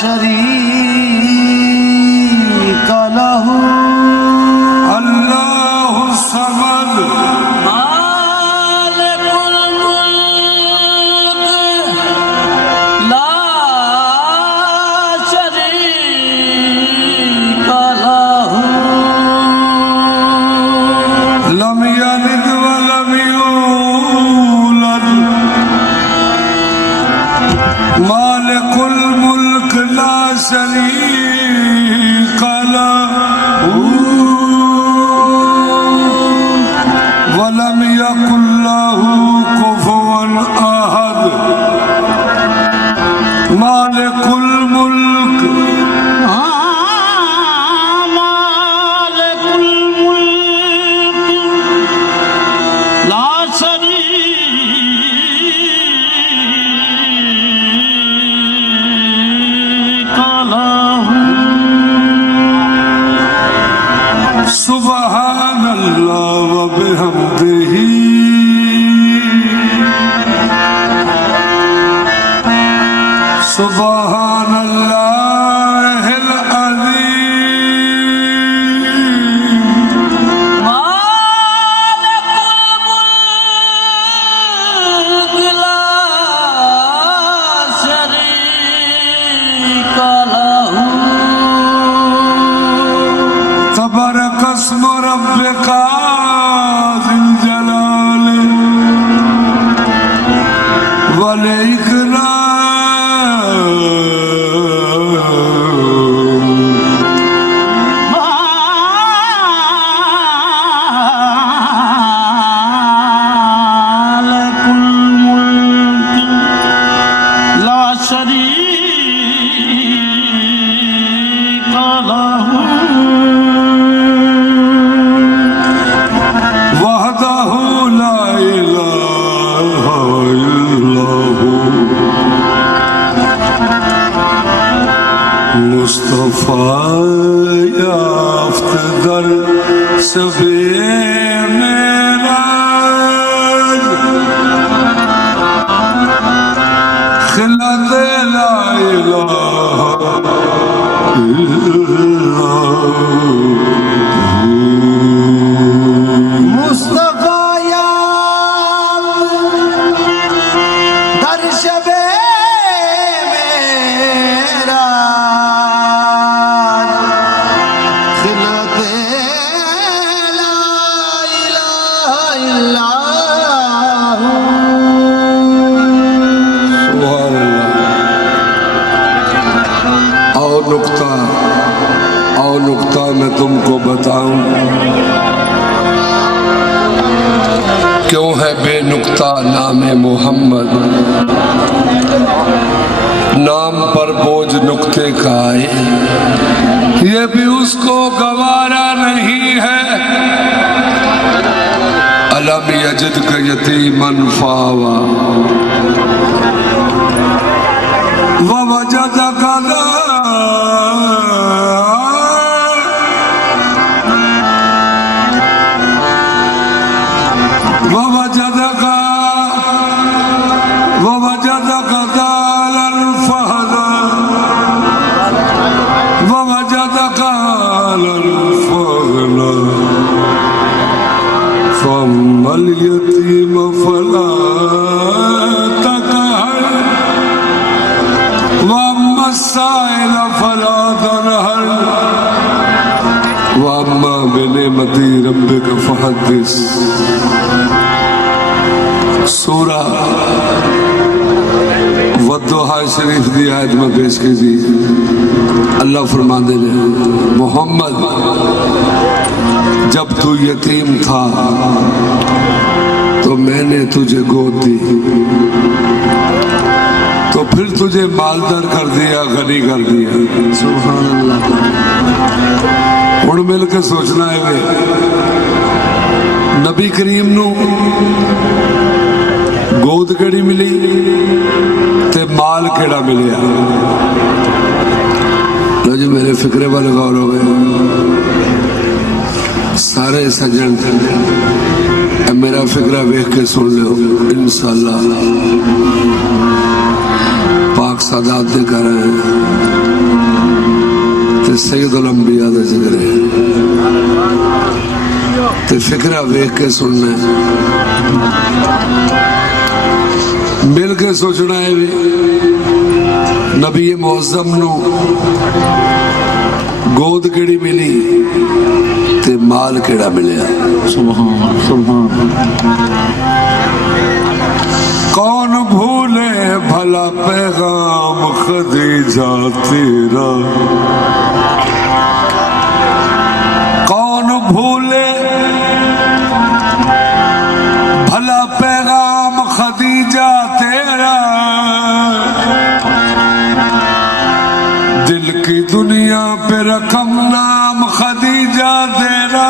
शरीक लहू अल्लाहु समद मालिकुल मुल्क ला शरीक लहू लम यलिद व लम यूलद मालिकुल मुल्क ला शरीक लहू व लम यकुल लहू कुफुवन अहद मालिकुल मुल्क मालिकुल मुल्क ला शरीक लहू सुब्हानल्लाह व बिहम्दिही सुब्हानल्लाहिल अज़ीम मालिकुल मुल्क ला शरीक लहू तबारक अस्म रब्बिका ज़िल जलाल वल इकराम मालिकुल मुल्क ला शरीक लहू वहदहु ला इलाहा इल्लहु मुस्तफा याफ्त दर सबे मेराज खिलत ला इलाहा इल्लहु मुस्तफा याद दर शबे मेराज खिलते ला इलाहा इल्लल्लाहु सुभान अल्लाह। आओ नुक्ता मैं तुमको बताऊं क्यों है बेनुक्ता नाम मोहम्मद। नाम पर बोझ नुक्ते का आए ये भी उसको गवारा नहीं है। अलम यजिद का यतीमन फावा ववजदक ववजदक दालन फहदा ववजदक आलन फगना फम्मल यतीम फला तकहर साइल फला तनहर वअम्मा बिनिअमति रब्बिक फहद्दिस। सूरा वद्दुहा शरीफ की आयत में पेश की थी। अल्लाह फरमाते ने, मोहम्मद जब तू यतीम था तो मैंने तुझे गोद दी, तो फिर तुझे मालदार कर दिया, गनी कर दिया। सुभान अल्लाह। हुण मिल के सोचना है वे नबी करीम नू गोद केड़ी मिली ते माल केड़ा मिलिया। लो जी मेरे फिक्रे वाल गौर हो गए सारे सज्जन, मेरा फिक्रा वेख के सुन लो इंशाअल्लाह। पाक सादात दे कर रहे हैं ते सैयदुल अंबिया दे जिक्र है ते फिक्रा वेख के सुनना है, मिल के सोचना है भी नबी मुअज़्ज़म नू गोद केड़ी मिली ते माल केड़ा मिलिया। सुभान सुभान। कौन भूले भला पैगाम खदीजा तेरा, कौन भूले भला पैगाम खदीजा तेरा, दिल की दुनिया पे रकम नाम खदीजा तेरा।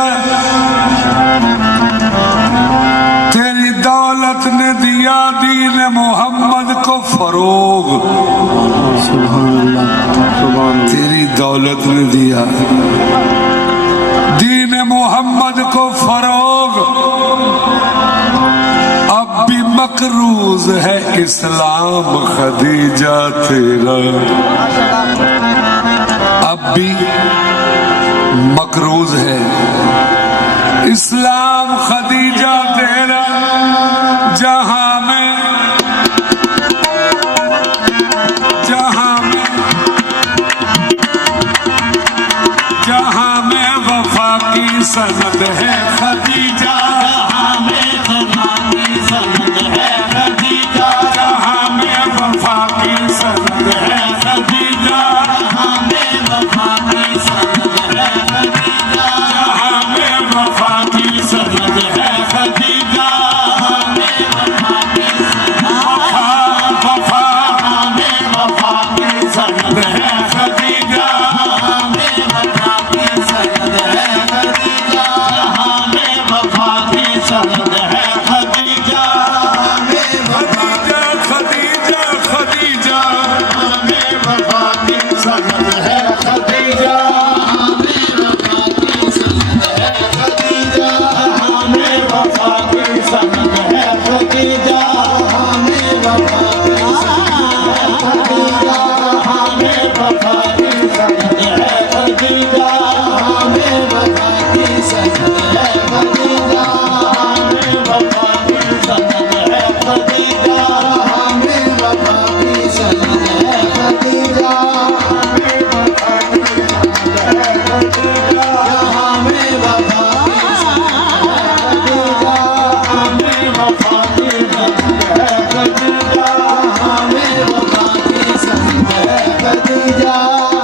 तेरी दौलत ने दिया दीन मोहम्मद को फरोग। सुभान अल्लाह। तेरी दौलत ने दिया दीन मोहम्मद को फरोग। अब भी मकरूज है इस्लाम खदीजा तेरा, अब भी मकरूज है इस्लाम खदीजा तेरा। जहां में वफा की सनद है खदीजा, जहां में वफा की सनद है खदीजा, जहां में वफा की सनद है खदीजा, जहां में वफा की सनद है खदीजा, जहां में वफा की सनद है खदीजा, वफा में वफा की सनद है खदीजा,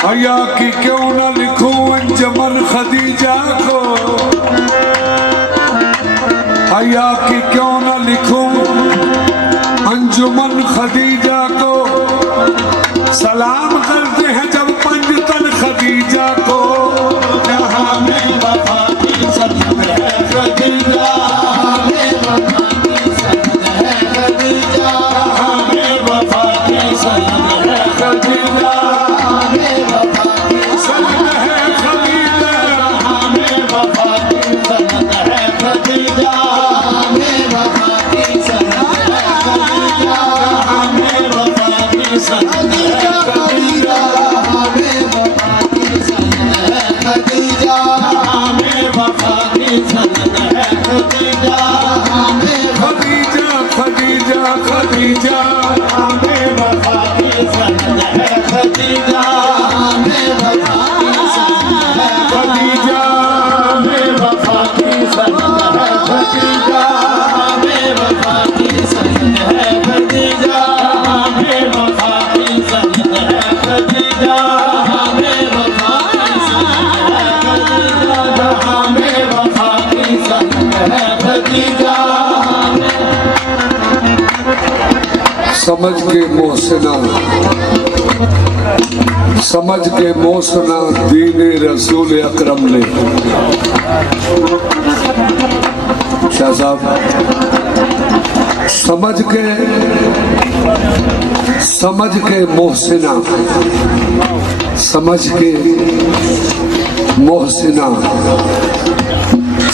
हया की क्यों न लिखूं अंजुमन खदीजा को, हया की क्यों न लिखूं अंजुमन खदीजा को। सलाम करते हैं जब पंजतन खदीजा को, जहां में वफा की सनद है खदीजा, जहां में वफा की सनद है खदीजा, खदीजा खदीजा हमें वफा की सनद है। खदीजा में वफा की सनत है खदीजा में वफा की सनत है खदीजा में वफा की सनत है खदीजा में वफा की सनत है खदीजा में वफा की सनत है खदीजा में वफा की सनत है खदीजा समझ के मोहसिना दीन रसूल अकरम ने शाह साहब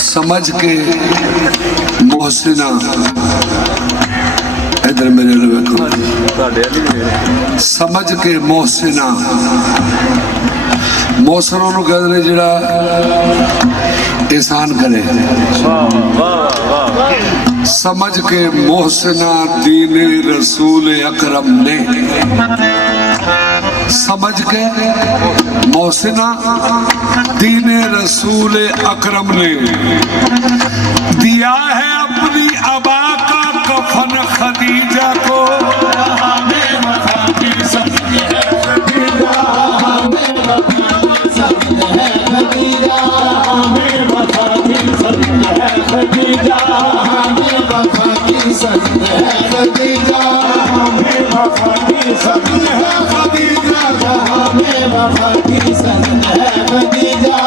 समझ के मोहसिना इधर मेरे देखो समझ के मोहसिना ਨੂੰ ਕਹਿੰਦੇ ਨੇ ਜਿਹੜਾ एहसान करे समझ के मोहसिना दीन रसूल अकरम ने समझ के मोहसिना दीन रसूल अकरम ने दिया है अपनी अबा का कफन खदीजा को खदीजा में वफा की सनत है खदीजा में वफा की सनत है खदीजा में वफा की सनत है खदीजा में वफा की सनत है खदीजा में वफा की सनत है खदीजा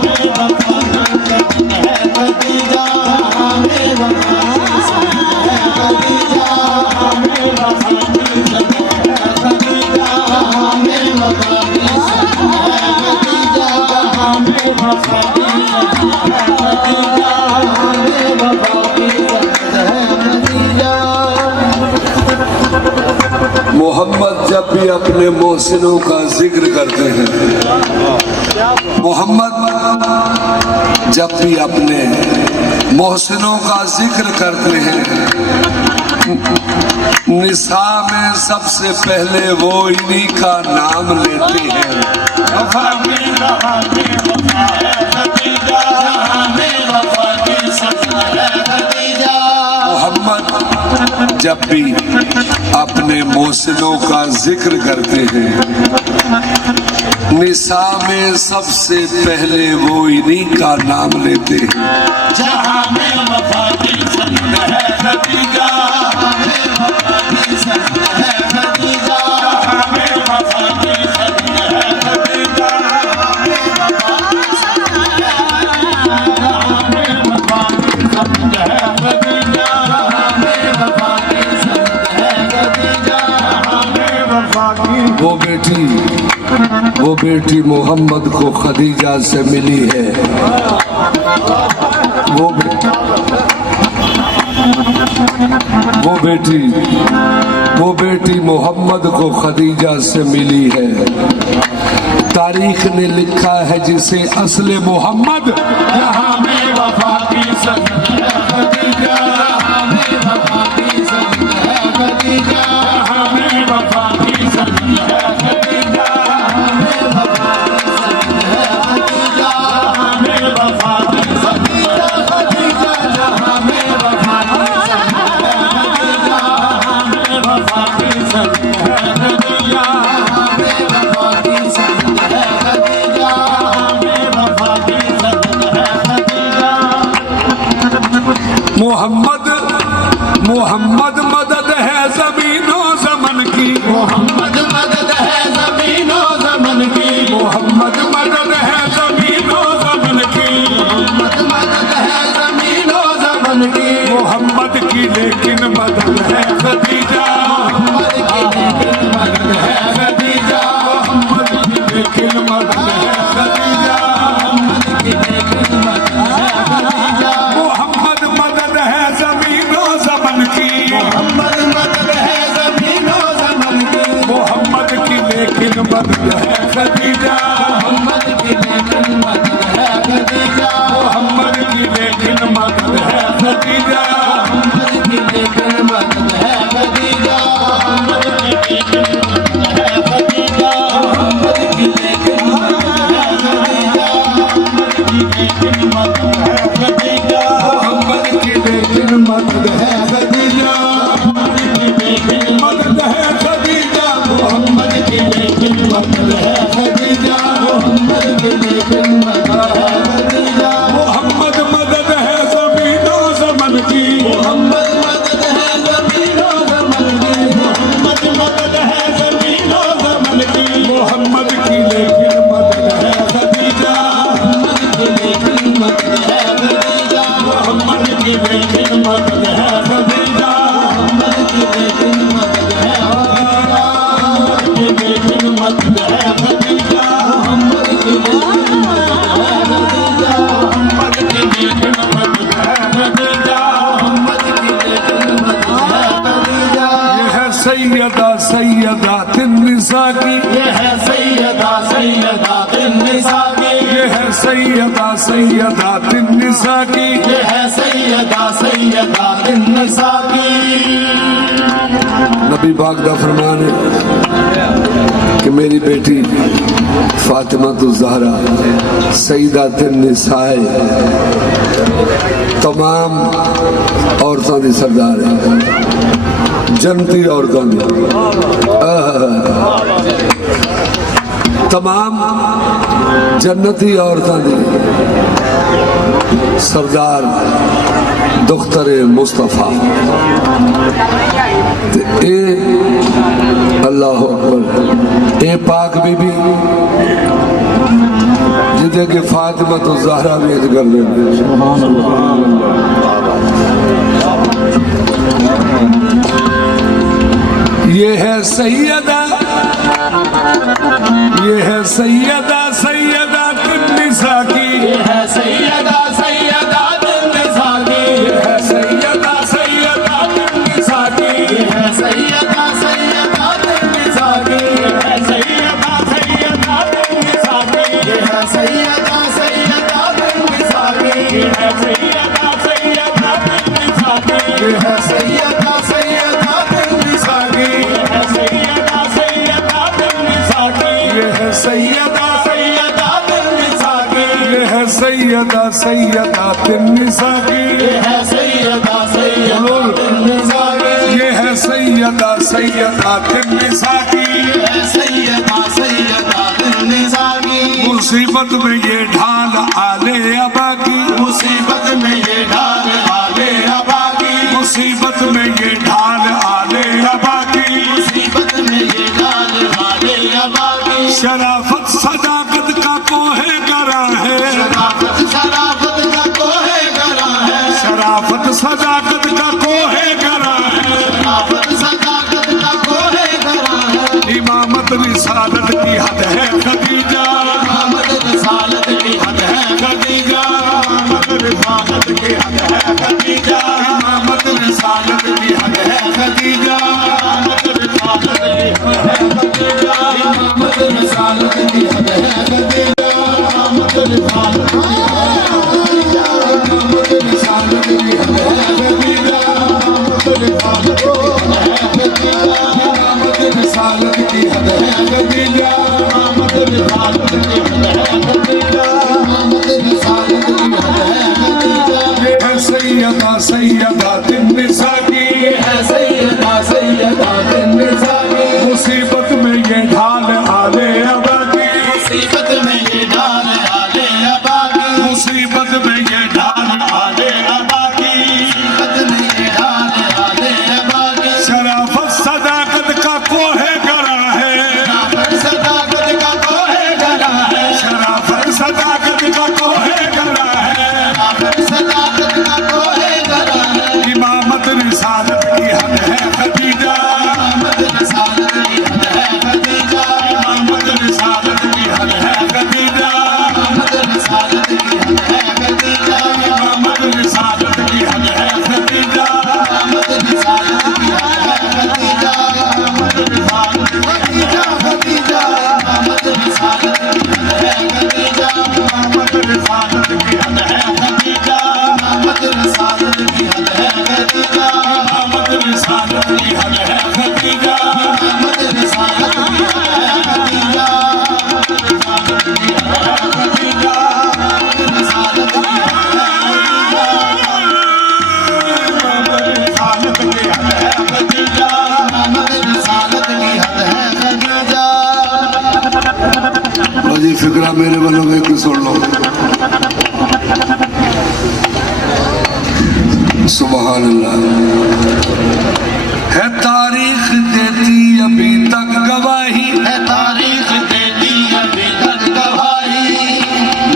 में वफा की सनत है खदीजा में वफा की सनत है खदीजा में वफा की मोहम्मद जब भी अपने मोहसिनों का जिक्र करते हैं मोहम्मद जब भी अपने मोहसिनों का जिक्र करते हैं निसा में सबसे पहले वो इन्हीं का नाम लेते हैं मोहम्मद जब भी अपने मोहसिनों का जिक्र करते हैं निसा में सबसे पहले वो इन्हीं का नाम लेते हैं जहाँ में वफा की सनत है खदीजा में वफा की सनत है खदीजा में वफा की सनत है खदीजा में वफा की सनत है में वफा की सनत है खदीजा में वफा की सनत है खदीजा में वफा की वो बेटी मोहम्मद को खदीजा से मिली है वो बेटी मोहम्मद को खदीजा से मिली है तारीख ने लिखा है जिसे असले मोहम्मद जहाँ में वफा की सनत है खदीजा में वफा की सनत है खदीजा में वफा की सनत है खदीजा में वफा की सनत है खदीजा में वफा की सनत है खदीजा जहाँ में वफा की सनत है खदीजा में वफा की सनत है खदीजा में वफा की सनत है खदीजा में वफा की सनत है खदीजा मोहम्मद मदद है ज़मीनों ज़मन की मोहम्मद मदद है ज़मीनों ज़मन की मोहम्मद मदद है ज़मीनों ज़मन की मोहम्मद मदद है ज़मीनों ज़मन की मोहम्मद की लेकिन मदद है खदीजा मोहम्मद की लेकिन मदद है खदीजा मोहम्मद की लेकिन मदद है खदीजा मोहम्मद की लेकिन मदद है खदीजा मोहम्मद मदद है ज़मीनों ज़मन की मोहम्मद मदद है ज़मीनों ज़मन की मोहम्मद की लेकिन मदद है खदीजा मोहम्मद की लेकिन मदद है खदीजा मोहम्मद की लेकिन मदद है खदीजा मोहम्मद की लेकिन मदद है खदीजा मोहम्मद की लेकिन मदद है खदीजा मदद है खदीजा, मोहम्मद की लेकिन मदद है खदीजा, मोहम्मद की लेकिन मदद है खदीजा, मोहम्मद मदद है ज़मीनों ज़मन की, मोहम्मद मदद है ज़मीनों ज़मन की, मोहम्मद मदद है ज़मीनों ज़मन की, मोहम्मद की लेकिन मदद है खदीजा, मोहम्मद की लेकिन मदद है खदीजा, मोहम्मद की लेकिन मदद है खदीजा, मोहम्मद की लेकिन मदद है खदीजा, की लेकिन मदद है खदीजा, मोहम्मद की लेकिन मदद है खदीजा, मोहम्मद की लेकिन मदद है खदीजा। मोहम्मद की लेकिन मदद है खदीजा। ये है सैयदा सैयदा तिन्निसा की, ये है सैयदा सैयदा तिन्निसा की, ये है सैयदा सैयदा तिन्निसा की, ये है सैयदा सैयदा तिन्निसा की। नबी पाक दा फरमान है कि मेरी बेटी फातिमा तो ज़हरा सईदा तिन्निसाए तमाम औरतों की सरदार है, जनती औरतों की तमाम जन्नती औरतों की सरदार दुख्तरे मुस्तफा। ए अल्लाह अकबर, ए पाक बीबी जिदे के फातिमा तो ज़हरा वेद कर ले। ये है सैयदा, ये है सैयदा सैयदा तिन्निसा की, ये है सैयदा सैयदा तिन्निसा की, ये है सैयदा सैयदा तिन्निसा की, ये है सैयदा सैयदा तिन्निसा की, ये है सैयदा सैयदा तिन्निसा की, ये है सैयदा सैयदा तिन्निसा की, ये है सैयदा सैयदा तिन्निसा की, ये है सैयदा सैयदा तिन्निसा की, ये है सैयदा सैयदा तिन्निसा की, ये है सैयदा सैयदा तिन्निसा की, ये है सैयदा सैयदा तिन्निसा की, ये है सैयदा सैयदा तिन्निसा की, ये है सैयदा सैयदा तिन्निसा की। ये है सैयदा सैयदा तिन्निसा की। मुसीबत में ये ढाल आले अबा की, मुसीबत में ये ढाल आले अबा की, मुसीबत में ये ढाल आले अबा की, मुसीबत में ये ढाल आले अबा की। शराफत सदाकत का कोहे करा है, शराफत शराफत का कोहे गरा है, शराफत सदाकत का कोहे करा है, शराफत सदाकत का कोहे गरा है। इमामत रिसालत की हद है खदीजा, इमामत रिसालत की हद है खदीजा, इमामत रिसालत की हद है खदीजा, इमामत रिसालत की हद है खदीजा, इमामत रिसालत की हद है खदीजा, इमामत रिसालत की हद है खदीजा, इमामत रिसालत की हद है खदीजा, इमामत रिसालत की हद है खदीजा, इमामत रिसालत की हद है खदीजा, इमामत रिसालत की हद है खदीजा, इमामत रिसालत की हद है खदीजा, इमामत रिसालत की हद है खदीजा। ये है सैयदा सैयदा तिन्निसा की, ये है सैयदा सैयदा तिन्निसा की, मुसीबत में ये ढाल आले अबा की, मुसीबत में ये ढाल आले अबा की, मुसीबत में ये ढाल आले अबा की, मुसीबत में ये ढाल आले अबा की। शराफत सदाकत का कोहे करा है, शराफत सदाकत का कोहे गरा है, शराफत सदाकत का कोहे करा है, शराफत सदाकत का कोहे गरा है। फिक्रा मेरे वालों में कि सुन लो। सुभान अल्लाह। है तारीख देती अभी तक गवाही, है तारीख देती अभी तक गवाही,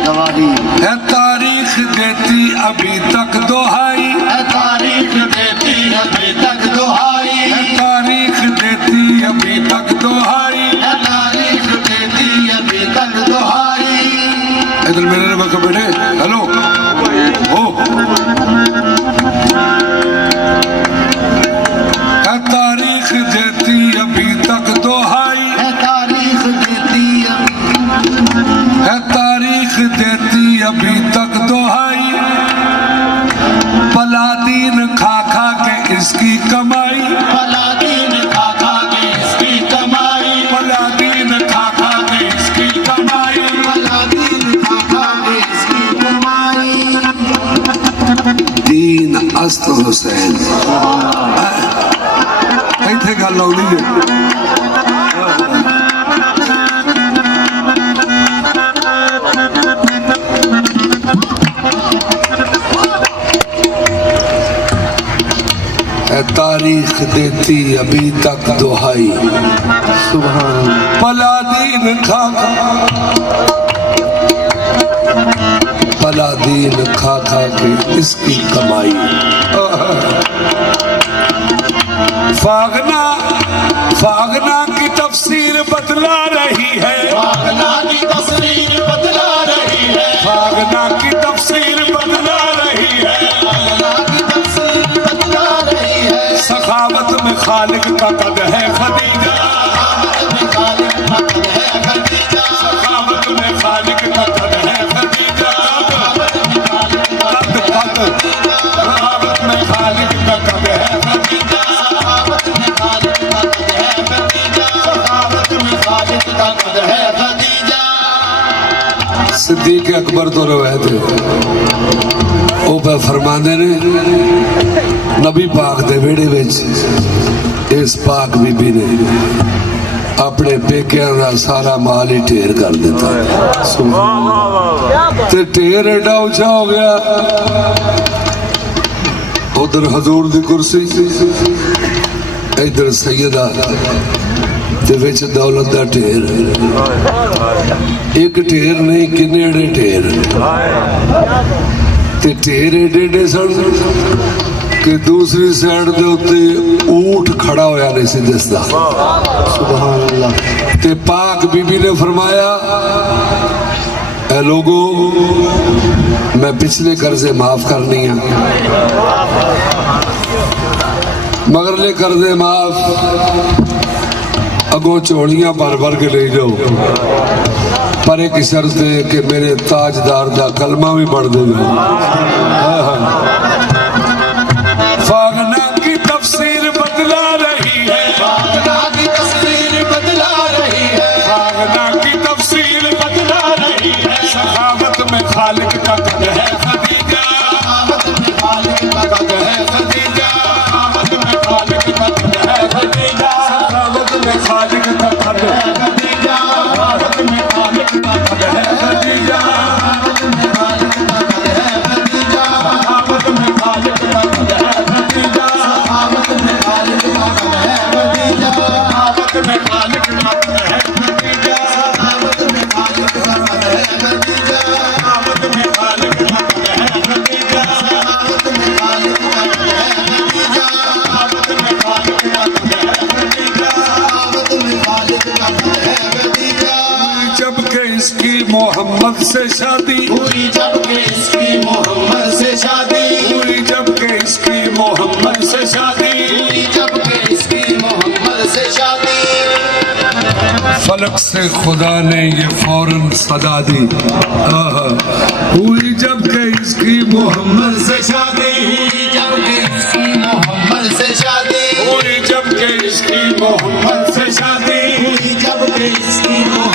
गवाही है तारीख देती अभी तक दोहाई, है तारीख देती अभी तक दुहाई, है तारीख देती अभी तक दोहाई। है तारीख देती अभी तक दुहाई। इधर मेरे ने बका बैठे। हेलो हो। है तारीख देती अभी तक दोहाई, है तारीख देती है तारीख देती अभी तक दोहाई। पलादीन खा खा के इसकी कमाई, पलादीन खा खा के इसकी कमाई, पलादीन खा खा के इसकी कमाई। पलादीन खा खा के इसकी कमाई। दीन अस्त हुसैन इतने गल आउंदी है। तारीख देती अभी तक दुहाई, सुभान पलादीन खा खा, पलादीन खा खा के इसकी कमाई। फागना फागना की तफसीर बदला रही है, फागना की तस्वीर बदला रही है, फागना की तफसीर बदला रही है। फागना की तस्वीर बदला रही है। सखावत में खालिक का कद है खदीजा, सखावत में खालिक का कद है खदीजा, सखावत में खालिक का कद है खदीजा। सखावत में खालिक का कद कद सखावत में खालिक का कद है खदीजा, सखावत में खालिक का कद है खदीजा, सखावत में खालिक का कद है खदीजा। सिद्दीक अकबर तो रवायत है ਉਹ ਪੈ ਫਰਮਾਉਂਦੇ ਨੇ ਨਬੀ ਪਾਕ ਦੇ ਵਿਹੜੇ ਵਿੱਚ ਇਸ ਪਾਕ ਬੀਬੀ ਨੇ ਆਪਣੇ ਪੇਕਿਆਂ ਦਾ ਸਾਰਾ ਮਾਲ ਹੀ ਢੇਰ ਕਰ ਦਿੱਤਾ। ਸੁਭਾਨ ਅੱਲਾਹ। ਤੇ ਢੇਰ ਏਡਾ ਉੱਚਾ ਹੋ ਗਿਆ, ਉਧਰ ਹਜ਼ੂਰ ਦੀ ਕੁਰਸੀ, ਇਧਰ ਸੈਯਦਾ ਤੇ ਵਿੱਚ ਦੌਲਤ ਦਾ ਢੇਰ। ਇੱਕ ਢੇਰ ਨਹੀਂ ਕਿੰਨੇ ਏਡੇ ਢੇਰ, ਤੇ ਢੇਰ ਏਡੇ ਏਡੇ ਸਨ ਕਿ ਦੂਸਰੀ ਸਾਈਡ ਦੇ ਉੱਤੇ ਊਠ ਖੜਾ ਹੋਇਆ ਨਹੀਂ ਸੀ ਦਿਸਦਾ। ਸੁਭਾਨ ਅੱਲਾਹ। ਤੇ ਪਾਕ ਬੀਬੀ ਨੇ ਫਰਮਾਇਆ ਐ ਲੋਗੋ मैं पिछले कर्जे माफ करनी है, मगरले कर्जे माफ, अगों झोलियां भर भर के ले जाओ, पर एक शर्त है कि मेरे ताजदार का कलमा भी पढ़ देगा। फागना की तफसीर बदला रही है, फागना की तस्वीर बदला रही है, फागना की तफसीर बदला रही है। सखावत में खालिक का कद है खदीजा, सखावत में खालिक का कद है खदीजा, सखावत में खालिक का कद है खदीजा, सखावत में खालिक का कद है खदीजा, सखावत में खालिक का कद है खदीजा, सखावत में खालिक का कद है खदीजा, सखावत में खालिक का कद है खदीजा, सखावत में खालिक का कद है खदीजा, सखावत में खालिक का कद है खदीजा, सखावत में खालिक का कद है खदीजा, सखावत में खालिक का कद है खदीजा, सखावत में खालिक का कद है खदीजा, सखावत में खालिक का कद है खदीजा। सखावत में खालिक का कद है खदीजा। जबकि इसकी मोहम्मद से शादी हुई जबकि इसकी मोहम्मद से शादी, हुई, जबकि इसकी मोहम्मद से शादी, हुई जबकि इसकी मोहम्मद से शादी, फलक से खुदा ने ये फौरन सदा दी। हुई जबकि इसकी मोहम्मद से शादी, हुई जबकि इसकी मोहम्मद से शादी, हुई जबकि इसकी मोहम्मद से शादी, हुई जबकि इसकी मोहम्मद